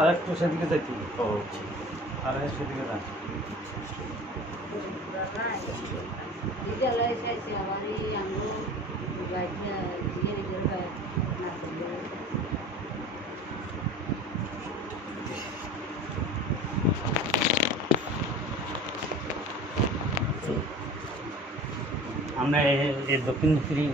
আরেকটু সেদিকে যাইতে আর সেদিকে যান আমরা এই দক্ষিণ ফিরি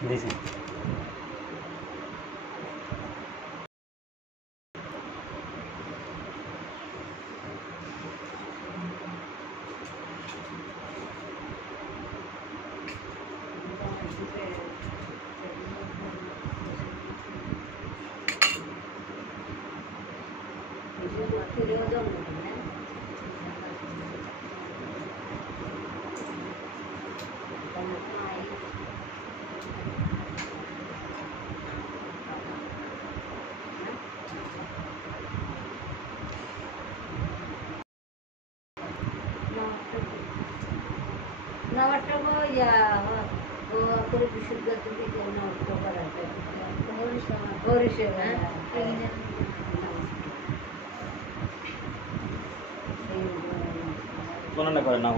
দিয়েছি গণনা করে না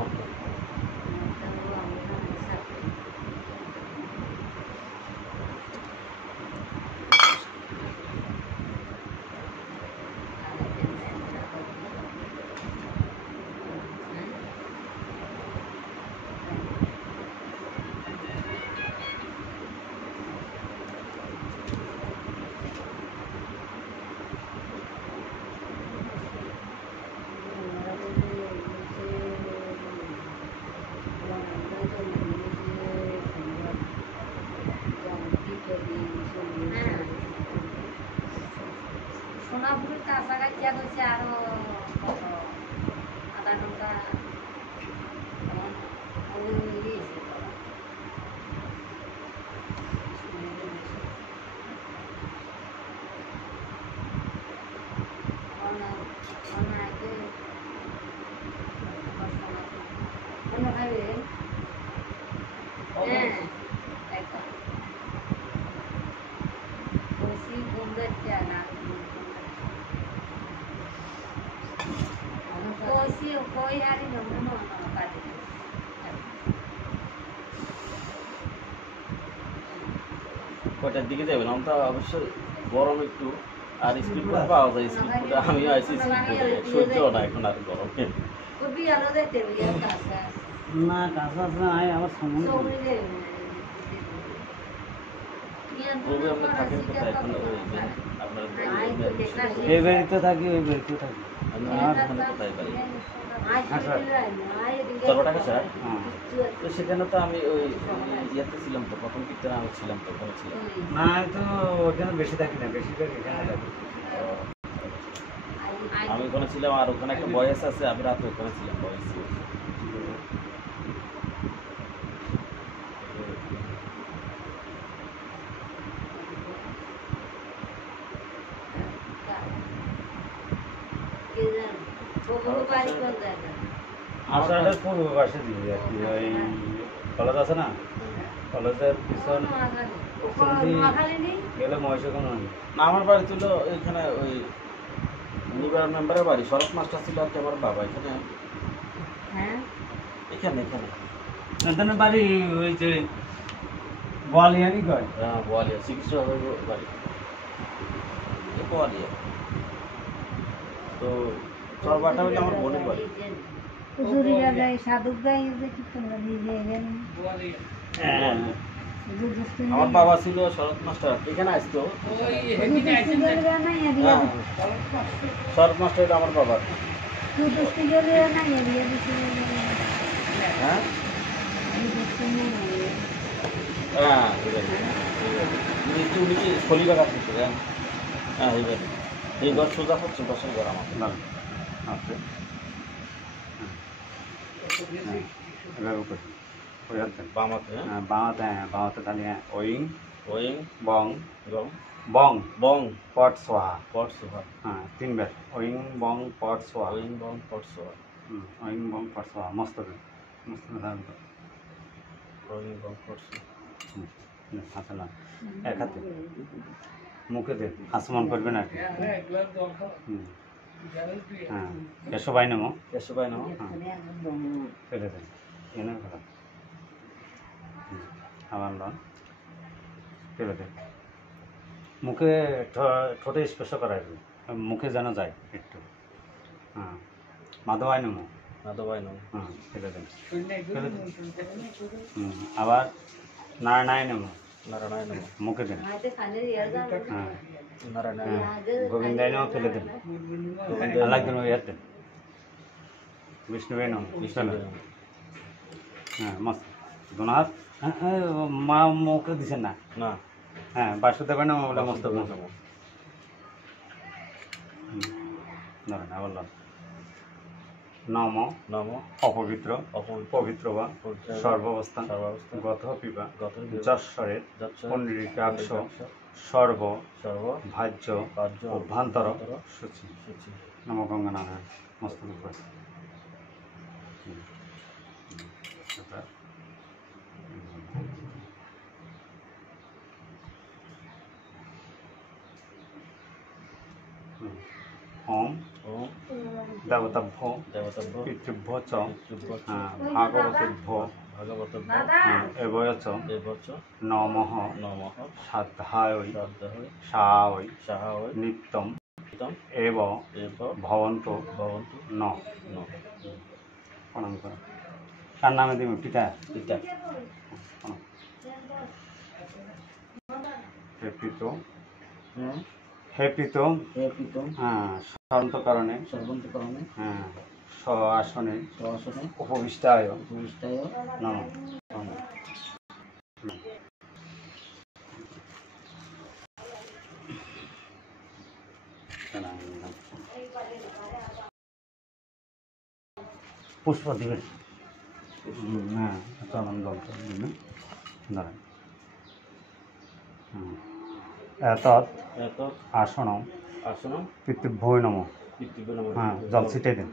সোনাপুরের কাছাকাছি হচ্ছে আরো আধা ঘন্টা কয়টার দিকে যাবেন? আমরা অবশ্যই গরম একটু আর স্পিড বোট পাওয়া যায়, স্পিড বোটে আমিও আইসি স্পিড বোটে, সহ্য না এখন আর গরমে। না কাছে নাই আমার সময় থাকেন কোথায় এখন? আপনার এই বাড়িতে থাকি, ওই বাড়িতে থাকি। কোথায় বাড়ি? টাকা স্যার। তো সেখানে তো আমি ওই ইয়েতে ছিলাম, তো প্রথম কীর্তনে আমি ছিলাম, তো ওখানে ছিলাম না। তো ওখানে বেশি থাকি না, বেশিরভাগ এখানে থাকি। আমি ওখানে ছিলাম, আর ওখানে একটা বয়স আছে, আমি রাতে ওখানে ছিলাম বয়স। আসামের পূর্ব পাশে দিবি আর কি, ওই কলেজ আছে না, কলেজের পিছন গেলে মহিষাগঞ্জ। না আমার বাড়ি ছিল এখানে, ওই নিবার মেম্বারের বাড়ি, শরৎ মাস্টার ছিল আর কি আমার বাবা এখানে। এখানে এখানে এখানে বাড়ি ওই যে গোয়ালিয়ারই কয়। হ্যাঁ বোয়ালিয়া চিকিৎসা বাড়ি বোয়ালিয়া। তো চরবাটা হইলে আমার বোনের বাড়ি। আমার বাবা ছিল শরৎ মাস্টার, এখানে আসতো। শরৎ মাস্টার এটা আমার বাবার। হ্যাঁ হ্যাঁ উনি কি খলিবাগ আছে হ্যাঁ এই ঘর সোজা হচ্ছে বছর ঘর আমার। না আছে এভাবে করছি ওই হাতে বামাতে বাঁতে বাঁতে তাহলে ওইং ওইং বং গং বং বং পট সোহা পট সোহা। হ্যাঁ 3 বার ওইং বং পট সোহা ওইং বং পট সোহা। ওইং বং পট সোহা মস্ত ধারণ কর ওইং বং পট সোহা। হাতে না এক হাতে মুখে দে আসমান করবে না কি। হ্যাঁ কেশবাই নামো কেশবাই নাম। হ্যাঁ ফেলে দেন এনে ফেলা আবার লন ফেলে দেন মুখে ঠোঁটে স্পর্শ করাইবে মুখে যেন যায় একটু। হ্যাঁ মাধবাই নামো মাধবাই নাম। হ্যাঁ ফেলে দেন ফেলে দেন আবার নারায়ণায় নামো নারায়ণ নাম। মুখে দেন। হ্যাঁ নারায়ণ গোবিন্দায় নামো ফেলে দেন আল্লাহ দিন ইয়ার দেন বিষ্ণুবাই নামো বিষ্ণু। হ্যাঁ মস্ত দোনাথ মা মুখে দিছেন না না হ্যাঁ বাসুদেবের নাম বলে মস্ত ধরেন আবার লন নম নম অপবিত্র অপবিত্র পবিত্র বা সর্বাবস্থা সর্বাবস্থা গত পিবা গত যশ্বরের যৎসর পণ্ডিকাক্ষ সর্ব সর্ব ভাজ্য কার্য অভ্যন্তর সূচি সূচি। নম গঙ্গা নাম মস্ত উপরে ওম ওম দেবতাভ্য দেবতাভ্য পিতৃভ্য চ পিতৃভ্য ভাগবতেভ্য ভাগবতভ্য এবয়চ দেবচ নমঃ নমঃ শ্রাদ্ধায় শ্রদ্ধায় সায় সাহায় নিত্যম নিত্যম এব এব ভবন্ত ভবন্তু ন ন। প্রণাম কর কার নামে দিবি পিতা পিতা প্রণাম। হে পিত হে পিত হে প্রীতম হ্যাঁ সন্তকরণে সর্বন্তকরণে হ্যাঁ স্ব আসনে সহসনে উপবিষ্টায় উপবিষ্টায় নম। নম। পুষ্প দিবেন হ্যাঁ চরণ জল দিবেন দাঁড়ান এতৎ এত আসনম আসনম পিতৃভ্যৈ নম পিতৃভ্য নমঃ। হ্যাঁ জল ছিটাই দেন